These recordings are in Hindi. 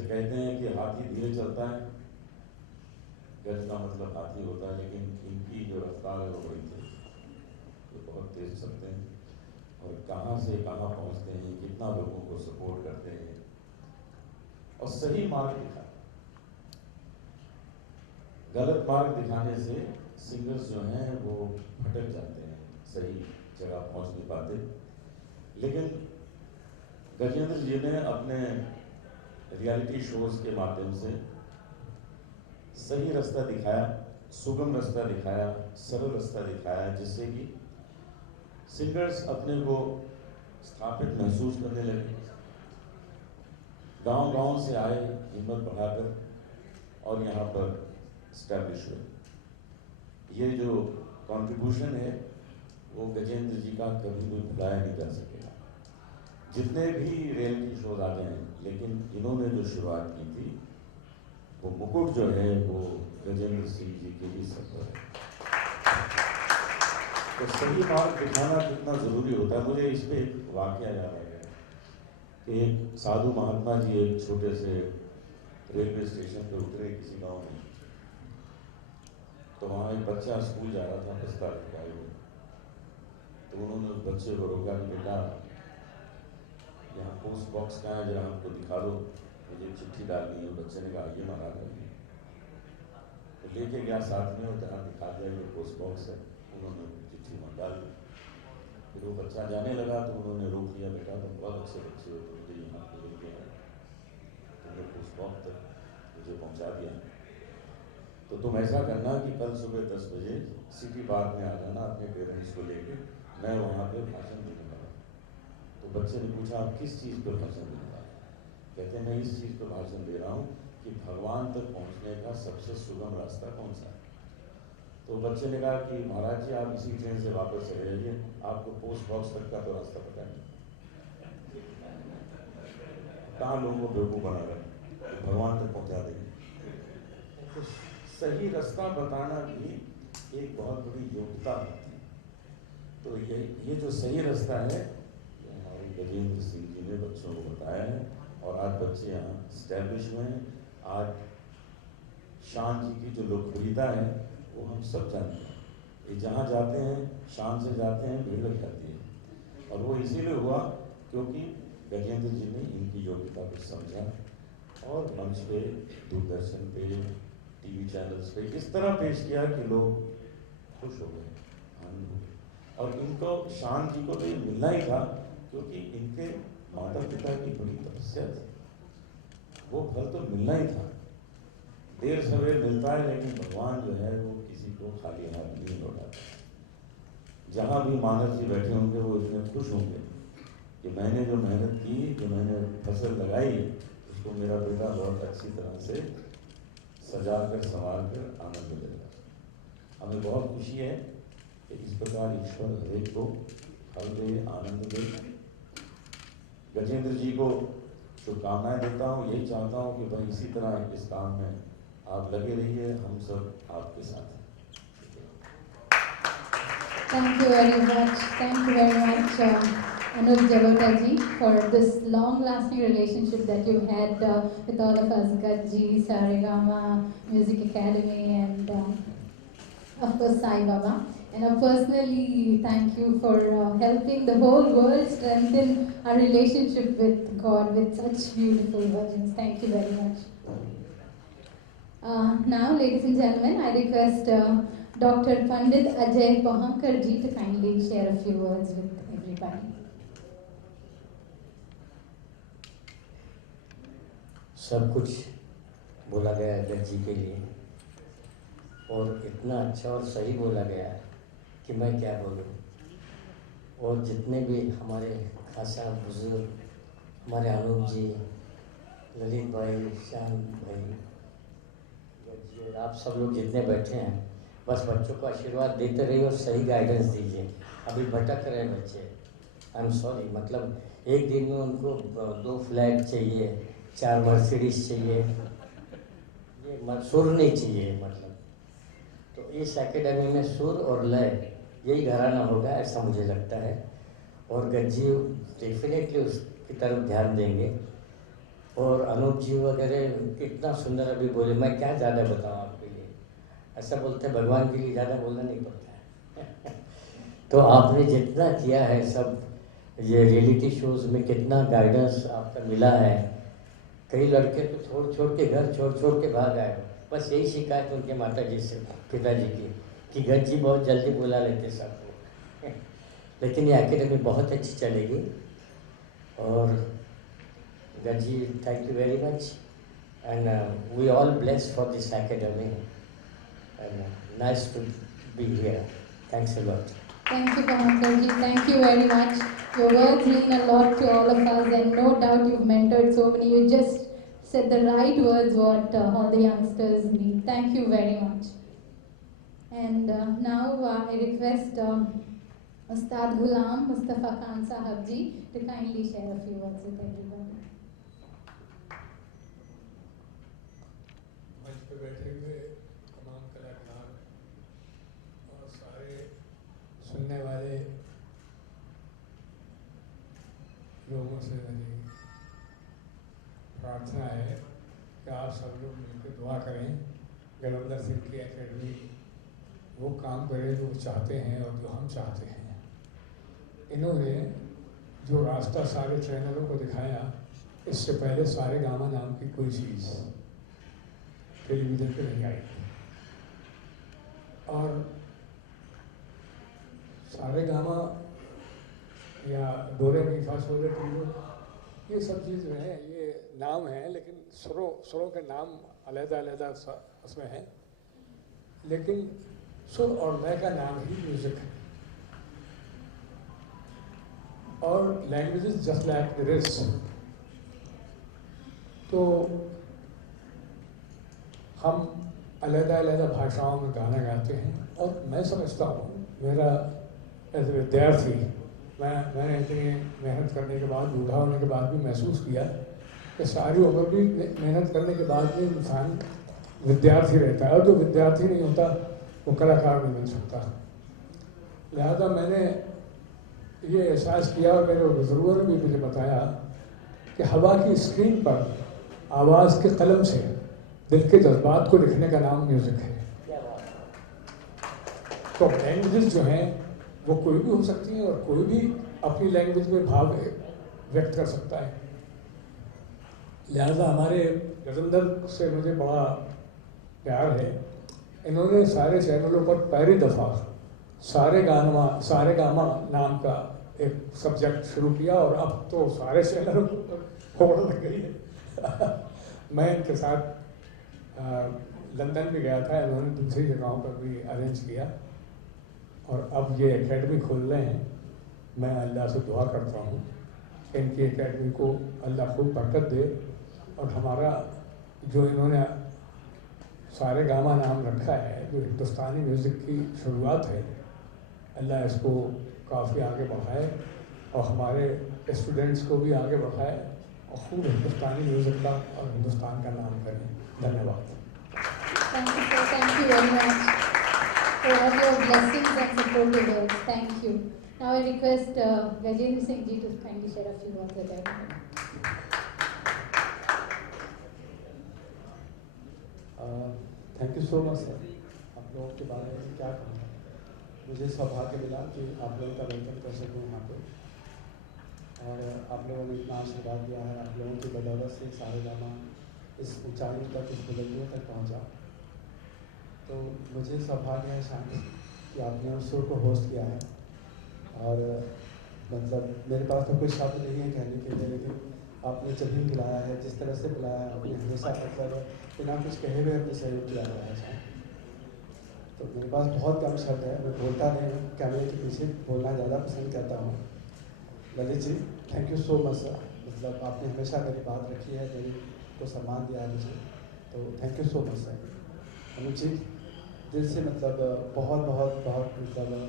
जैसे कहते हैं कि हाथी धीरे चलता है, गज का मतलब हाथी होता है, लेकिन इनकी जो रफ्तार है वो बड़ी तेज, ये बहुत तेज चलते हैं और कहाँ से कहाँ पहुँचते हैं, कितना लोगों को सपोर्ट करते हैं और सही मार्ग दिखाते हैं। गलत मार्ग दिखाने से सिंगर्स जो हैं वो भटक जाते हैं, सही जगह पहुंच नहीं पाते। लेकिन गजेंद्र जी ने अपने रियलिटी शोज के माध्यम से सही रास्ता दिखाया, सुगम रास्ता दिखाया, सरल रास्ता दिखाया, जिससे कि सिंगर्स अपने को स्थापित महसूस करने लगे। गांव-गांव से आए हिम्मत बढ़ाकर और यहाँ पर स्टैब्लिश हुए। ये जो कंट्रीब्यूशन है वो गजेंद्र जी का कभी भी भुलाया नहीं जा सकेगा। जितने भी रियलिटी शोज आते हैं, लेकिन इन्होंने जो शुरुआत की थी वो मुकुट जो है वो गजेंद्र सिंह जी के ही सर पर है। तो सही मार्ग दिखाना कितना ज़रूरी होता है। मुझे इस पे एक वाकया याद आ गया कि एक साधु महात्मा जी एक छोटे से रेलवे स्टेशन पर उतरे किसी गांव में, तो वहाँ एक बच्चा स्कूल जा रहा था, 10 तारीख का आयु। तो उन्होंने उस बच्चे को रोका कि बेटा यहाँ पोस्ट बॉक्स कहाँ है, जरा हमको दिखा दो, मुझे चिट्ठी डालनी है। बच्चे ने कहा ये महाराज है। तो लेके गया साथ में और जहाँ दिखा दिया ये पोस्ट बॉक्स है, उन्होंने चिट्ठी वहाँ डाल दी। फिर वो बच्चा जाने लगा तो उन्होंने रोक लिया, बेटा तुम बहुत अच्छे बच्चे हो, तो मुझे यहाँ पे लेके आए, तुमने पोस्ट बॉक्स तक मुझे पहुँचा दिया, तो तुम ऐसा करना कि कल सुबह 10 बजे सिटी पार्क में आ जाना अपने पेरेंट्स को लेके, मैं वहाँ पे भाषण देने वाला। तो बच्चे ने पूछा आप किस चीज़ पर भाषण देने वाले? कहते हैं मैं इस चीज़ पर भाषण दे रहा हूँ कि भगवान तक पहुँचने का सबसे सुगम रास्ता कौन सा है। तो बच्चे ने कहा कि महाराज जी आप इसी ट्रेन से वापस चले जाइए, आपको पोस्ट बॉक्स तक का तो रास्ता पता नहीं। कहाँ लोगों को बेवकूफ़ बना रहे, भगवान तक पहुँचा देंगे। तो सही रास्ता बताना भी एक बहुत बड़ी योग्यता होती है। तो ये जो सही रास्ता है हमारे गजेंद्र सिंह जी ने बच्चों को बताया है और आज बच्चे यहाँ स्टैब्लिश हुए हैं। आज शान जी की जो लोकप्रियता है वो हम सब जानते हैं। ये जहाँ जाते हैं शान से जाते हैं, भीड़ लग जाती है, और वो इसीलिए हुआ क्योंकि गजेंद्र जी ने इनकी योग्यता को समझा और मंच पे, दूरदर्शन पे, टीवी चैनल्स पे इस तरह पेश किया कि लोग खुश हो गए, आनंद हो गए। और इनको शान जी को तो ये मिलना ही था क्योंकि इनके माता पिता की बड़ी तपस्या थी, वो फल तो मिलना ही था। देर सवेर मिलता है लेकिन भगवान जो है वो किसी को खाली हाथ नहीं लौटाता। जहाँ भी मानव जी बैठे होंगे वो इतने खुश होंगे कि मैंने जो मेहनत की, जो मैंने फसल लगाई, उसको मेरा बेटा बहुत अच्छी तरह से सजा कर संवार कर आनंद लेगा। हमें बहुत खुशी है कि इस प्रकार ईश्वर हरेक को फल दे, आनंद दे। गजेंद्र जी को शुभकामनाएं देता हूँ, यही चाहता हूँ कि भाई इसी तरह इस काम में आप लगे रहिए, हम सब आपके साथ हैं। Thank you very much. Thank you very much, Anuj Jalota ji, for this long-lasting relationship that you had with all of us, Gajji, Saregama, Music Academy, and of course Sai Baba. And personally, thank you for helping the whole world strengthen our relationship with God with such beautiful virgins. Thank you very much. Now, ladies and gentlemen, I request Dr. Pandit Ajay Pahankar ji to kindly share a few words with everybody. सब कुछ बोला गया है गज जी के लिए और इतना अच्छा और सही बोला गया है कि मैं क्या बोलूँ। और जितने भी हमारे खासा बुजुर्ग, हमारे अनूप जी, ललित भाई, श्याम भाई, आप सब लोग जितने बैठे हैं, बस बच्चों को आशीर्वाद देते रहिए और सही गाइडेंस दीजिए। अभी भटक रहे बच्चे, आई एम सॉरी, मतलब एक दिन में उनको 2 फ्लैट चाहिए, 4 मर्सिडीज चाहिए, ये सुर नहीं चाहिए मतलब। तो इस एकेडमी में सुर और लय यही घराना होगा, ऐसा मुझे लगता है। और गज्जी डेफिनेटली उसकी तरफ ध्यान देंगे और अनूप जी वगैरह कितना सुंदर अभी बोले, मैं क्या ज़्यादा बताऊँ आपके लिए। ऐसा बोलते हैं भगवान के लिए ज़्यादा बोलना नहीं पड़ता है। तो आपने जितना किया है सब, ये रियलिटी शोज़ में कितना गाइडेंस आपका मिला है। कई लड़के तो छोड़ छोड़ के घर छोड़ के भाग आए। बस यही शिकायत उनके माता जी से, पिताजी की, कि गज जी बहुत जल्दी बुला लेते सबको। लेकिन ये एकेडमी बहुत अच्छी चलेगी। और Gaj ji, thank you very much, and we all blessed for this academy, and nice to be here. Thanks a lot. Thank you, Pankaj ji. Thank you very much. Your words mean a lot to all of us, and no doubt you've mentored so many. You just said the right words, what all the youngsters need. Thank you very much. And now I request Ustad Ghulam Mustafa Khan Sahab ji to kindly share a few words with everybody. मंच पर बैठे हुए तमाम कलाकार और सारे सुनने वाले लोगों से मेरी प्रार्थना है कि आप सब लोग मिलकर दुआ करें, गलंदर सिंह की एकेडमी वो काम करे जो चाहते हैं और जो हम चाहते हैं। इन्होंने जो रास्ता सारे ट्रेनरों को दिखाया, इससे पहले सारे गामा नाम की कोई चीज़ टेलीविज़न पे नहीं आई। और सारे गामा या डोरे मी फा सोले टीलो, ये सब चीज़ जो है ये नाम है, लेकिन सुरों के नाम अलग-अलग उसमें हैं, लेकिन सुर और लय का नाम ही म्यूजिक है। और languages just like the rest. तो हम अलग-अलग भाषाओं में गाना गाते हैं, और मैं समझता हूँ, मेरा एज ए विद्यार्थी, मैंने इतनी मेहनत करने के बाद, बूढ़ा होने के बाद भी महसूस किया कि सारी उम्र भी मेहनत करने के बाद भी इंसान विद्यार्थी रहता है, और जो विद्यार्थी नहीं होता वो कलाकार नहीं बन सकता। लिहाजा मैंने ये एहसास किया, और मेरे बुजुर्गों ने भी मुझे बताया कि हवा की स्क्रीन पर आवाज़ के कलम से दिल के जज्बात को लिखने का नाम म्यूज़िक है। तो लैंग्वेजेस जो हैं वो कोई भी हो सकती हैं, और कोई भी अपनी लैंग्वेज में भाव व्यक्त कर सकता है। लिहाजा हमारे गजेंद्र से मुझे बड़ा प्यार है। इन्होंने सारे चैनलों पर पहली दफ़ा सारे गामा नाम का एक सब्जेक्ट शुरू किया, और अब तो सारे चैनलों पर होड़ लग गई है। मैं इनके साथ लंदन भी गया था, इन्होंने दूसरी जगहों पर भी अरेंज किया, और अब ये एकेडमी खोल रहे हैं। मैं अल्लाह से दुआ करता हूँ कि इनकी एकेडमी को अल्लाह खूब बरकत दे, और हमारा जो इन्होंने सारे गामा नाम रखा है, जो हिंदुस्तानी म्यूज़िक की शुरुआत है, अल्लाह इसको काफ़ी आगे बढ़ाए, और हमारे स्टूडेंट्स को भी आगे बढ़ाए, और खूब हिंदुस्तानी म्यूज़िक का और हिंदुस्तान का नाम करें। धन्यवाद। Thank you, sir. Thank you very much for all your blessings and supportive words. Thank you. Now I request Gajendra Singh ji to kindly share a few words with everyone. Thank you so much sir. आप लोगों के बारे में क्या कहूँ, मुझे सौभाग्य मिला कि आप लोगों का वेलकम कर सकूँ यहाँ पे, और आप लोगों ने इतना आशीर्वाद दिया है। आप लोगों की बदौलत से सारे गामा इस ऊंचाई तक, इस बुलंदियों तक पहुँचा। तो मुझे सौभाग्य है शायद कि आपने उस शो को होस्ट किया है, और मतलब मेरे पास तो कोई शब्द नहीं है कहने के लिए, लेकिन आपने जब भी बुलाया है, जिस तरह से बुलाया है, आपने हमेशा मतलब बिना कुछ कहे हुए अपने सहयोग किया हुआ है शायद। तो मेरे पास बहुत कम शब्द है, मैं बोलता नहीं हूँ, कैमरे के पीछे बोलना ज़्यादा पसंद करता हूँ। Lalit ji, thank you so much sir. मतलब आपने हमेशा मेरी बात रखी है, मेरी को सम्मान दिया है मुझे, तो thank you so much sir. Anuj ji, दिल से मतलब बहुत बहुत बहुत मतलब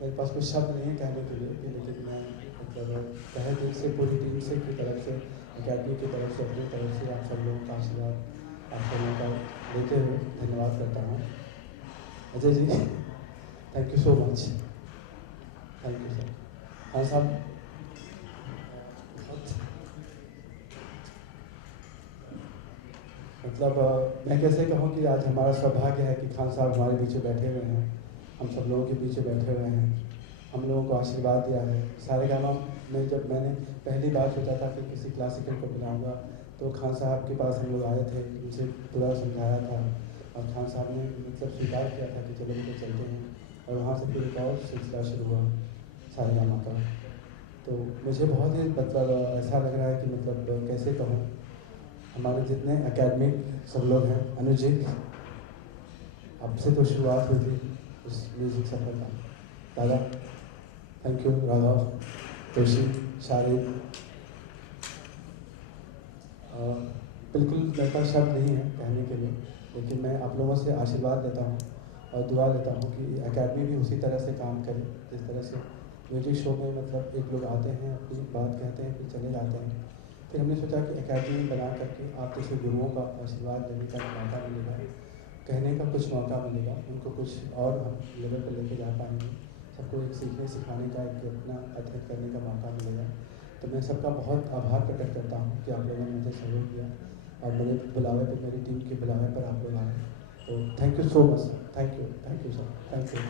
मेरे पास कोई शब्द नहीं है कहने के लिए, लेकिन मैं मतलब तहे दिल से पूरी टीम से की तरफ से, अकेडमी की तरफ से, अपनी तरफ से आप सब लोगों का आशीर्वाद, आप सब लोगों का लेते हुए धन्यवाद करता हूँ। Ajay ji, thank you so much. Thank you sir. हाँ साहब, मतलब मैं कैसे कहूँ कि आज हमारा सौभाग्य है कि खान साहब हमारे पीछे बैठे हुए हैं, हम सब लोगों के पीछे बैठे हुए हैं, हम लोगों को आशीर्वाद दिया है। सारे गाना में जब मैंने पहली बार सोचा था कि किसी क्लासिकल को बुलाऊंगा तो खान साहब के पास हम लोग आए थे, उनसे पूरा समझाया था और खान साहब ने मतलब स्वीकार किया था कि चलो मुझे चलते हैं, और वहाँ से फिर एक और सिलसिला शुरू हुआ सारे गाना का। तो मुझे बहुत ही मतलब ऐसा लग रहा है कि मतलब कैसे कहूँ, हमारे जितने एकेडमिक सब लोग हैं, अनुज जी अब से तो शुरुआत हुई थी उस म्यूज़िक सफ़र का। दादा थैंक यू, राघव, तोशी, शारिक, बिल्कुल मेरे पास शब्द नहीं है कहने के लिए, लेकिन मैं आप लोगों से आशीर्वाद लेता हूँ और दुआ लेता हूँ कि एकेडमी भी उसी तरह से काम करे जिस तरह से म्यूजिक शो में मतलब एक लोग आते हैं, अपनी बात कहते हैं, फिर चले जाते हैं। फिर हमने सोचा कि एकेडमी बना करके आप जैसे गुरुओं का आशीर्वाद लेने का मौका मिलेगा, कहने का कुछ मौका मिलेगा, उनको कुछ और हम लेवल पर लेके जा पाएंगे, सबको एक सीखने सिखाने का एक अपना अध्ययन करने का मौका मिलेगा। तो मैं सबका बहुत आभार प्रकट करता हूँ कि आप लोगों ने मुझे सहयोग किया और मेरे बुलावे पर, मेरी टीम के बुलावे पर आप लोग आए। तो thank you so much sir, thank you sir, thank you.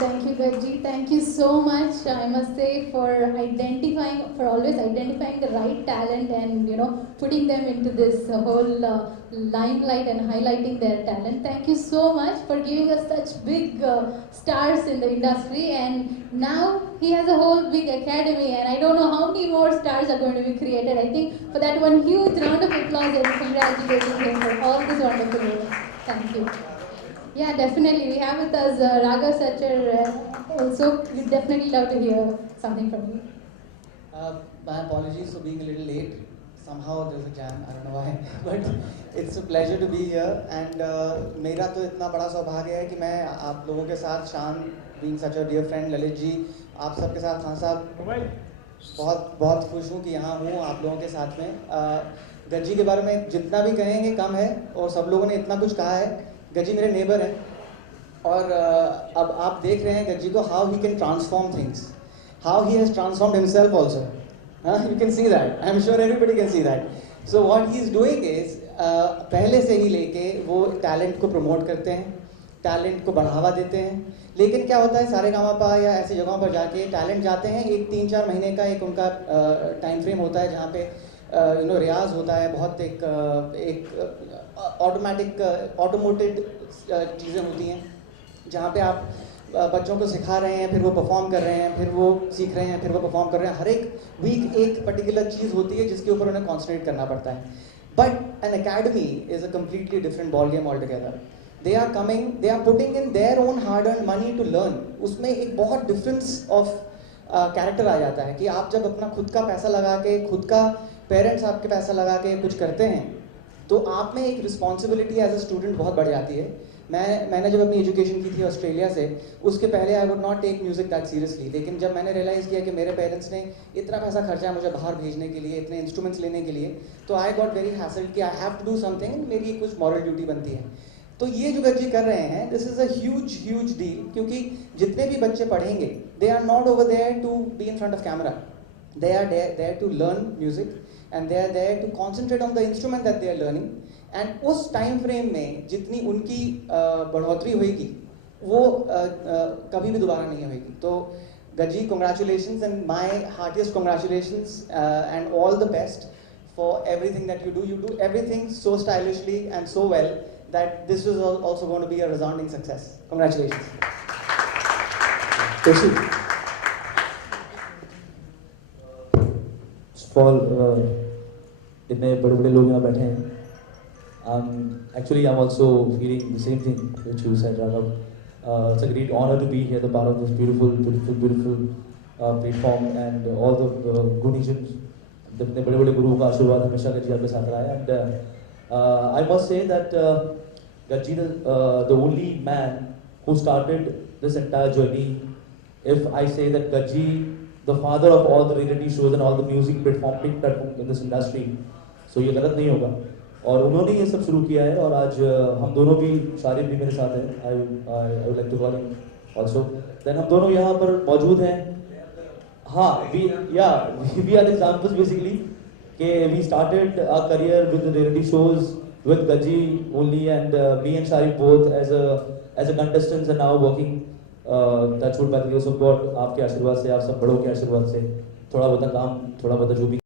Thank you, Gajji. Thank you so much, I must say, for always identifying the right talent and, putting them into this whole limelight and highlighting their talent. Thank you so much for giving us such big stars in the industry. And now he has a whole big academy, and I don't know how many more stars are going to be created. I think for that, one huge round of applause and congratulating him for all this wonderful work. Thank you. Yeah, definitely. We have with us Raghav Sachar also. We'd definitely love to hear something from you. My apologies for being a little late. Somehow there's a jam, I don't know why. But it's a pleasure to be here. And मेरा तो इतना बड़ा सौभाग्य है कि मैं आप लोगों के साथ शान, being such a dear friend, Lalit ji, आप सबके साथ, खान साहब, बहुत खुश हूँ कि यहाँ हूँ आप लोगों के साथ में। गज्जी के बारे में जितना भी कहेंगे कम है, और सब लोगों ने इतना कुछ कहा है। गज्जी मेरे नेबर हैं, और अब आप देख रहे हैं गज्जी को, how he can transform things, how he has transformed himself also. You can see that, I am sure everybody can see that. So what he is doing is, पहले से ही लेके वो टैलेंट को प्रमोट करते हैं, टैलेंट को बढ़ावा देते हैं। लेकिन क्या होता है, सारेगामापा या ऐसी जगहों पर जाके टैलेंट जाते हैं, एक 3-4 महीने का एक उनका टाइम फ्रेम होता है जहाँ पे रियाज होता है, बहुत एक ऑटोमेटेड चीज़ें होती हैं जहाँ पे आप बच्चों को सिखा रहे हैं, फिर वो परफॉर्म कर रहे हैं, फिर वो सीख रहे हैं, फिर वो परफॉर्म कर रहे हैं। हर एक वीक एक पर्टिकुलर चीज़ होती है जिसके ऊपर उन्हें कॉन्सेंट्रेट करना पड़ता है। But an academy is a completely different ball game all together. They are putting in their own hard earn money to learn. उसमें एक बहुत डिफरेंस ऑफ कैरेक्टर आ जाता है कि आप जब अपना खुद का पैसा लगा के, खुद का पेरेंट्स आपके पैसा लगा के कुछ करते हैं, तो आप में एक रिस्पॉन्सिबिलिटी एज अ स्टूडेंट बहुत बढ़ जाती है। मैंने जब अपनी एजुकेशन की थी ऑस्ट्रेलिया से, उसके पहले I would not take music that seriously. लेकिन जब मैंने रियलाइज़ किया कि मेरे पेरेंट्स ने इतना पैसा खर्चा मुझे बाहर भेजने के लिए, इतने इंस्ट्रूमेंट्स लेने के लिए, तो आई गॉट वेरी हैसल्ड कि I have to do something, मेरी कुछ मॉरल ड्यूटी बनती है। तो ये जो गज्जी कर रहे हैं, this is a huge deal, क्योंकि जितने भी बच्चे पढ़ेंगे, they are not over there to be in front of camera, they are there to learn music, and they are there to concentrate on the instrument that they are learning, and उस time frame में जितनी उनकी बढ़ोतरी होगी वो कभी भी दोबारा नहीं होगी। तो Gajji, congratulations and my heartiest congratulations and all the best for everything that you do. You do everything so stylishly and so well that this is also going to be a resounding success. Congratulations. Toshi, इतने बड़े बड़े लोग यहाँ बैठे हैं। Actually, I'm also feeling the same thing which you said, Raghav. It's a great honor to be here, the part of this beautiful platform, and all the Gunijans, इतने बड़े बड़े गुरुओं का आशीर्वाद हमेशा गज्जी आपके साथ रहा है। And I must say that Gajji, the only man who started this entire journey. If I say that Gajji, the father of all the reality shows and all the music platform in this industry, so ये गलत नहीं होगा। और उन्होंने ये सब शुरू किया है, और आज हम दोनों भी, शारिक भी मेरे साथ है, I would like to call him also, then हम दोनों यहाँ पर मौजूद हैं। हाँ, we are the examples basically. We started our career with the reality shows with Gaji only, and me and Sharif both as a contestants, and now working touch wood by the grace of God, आपके आशीर्वाद से, आप सब बड़ों के आशीर्वाद से थोड़ा बहुत काम, थोड़ा बहुत जो भी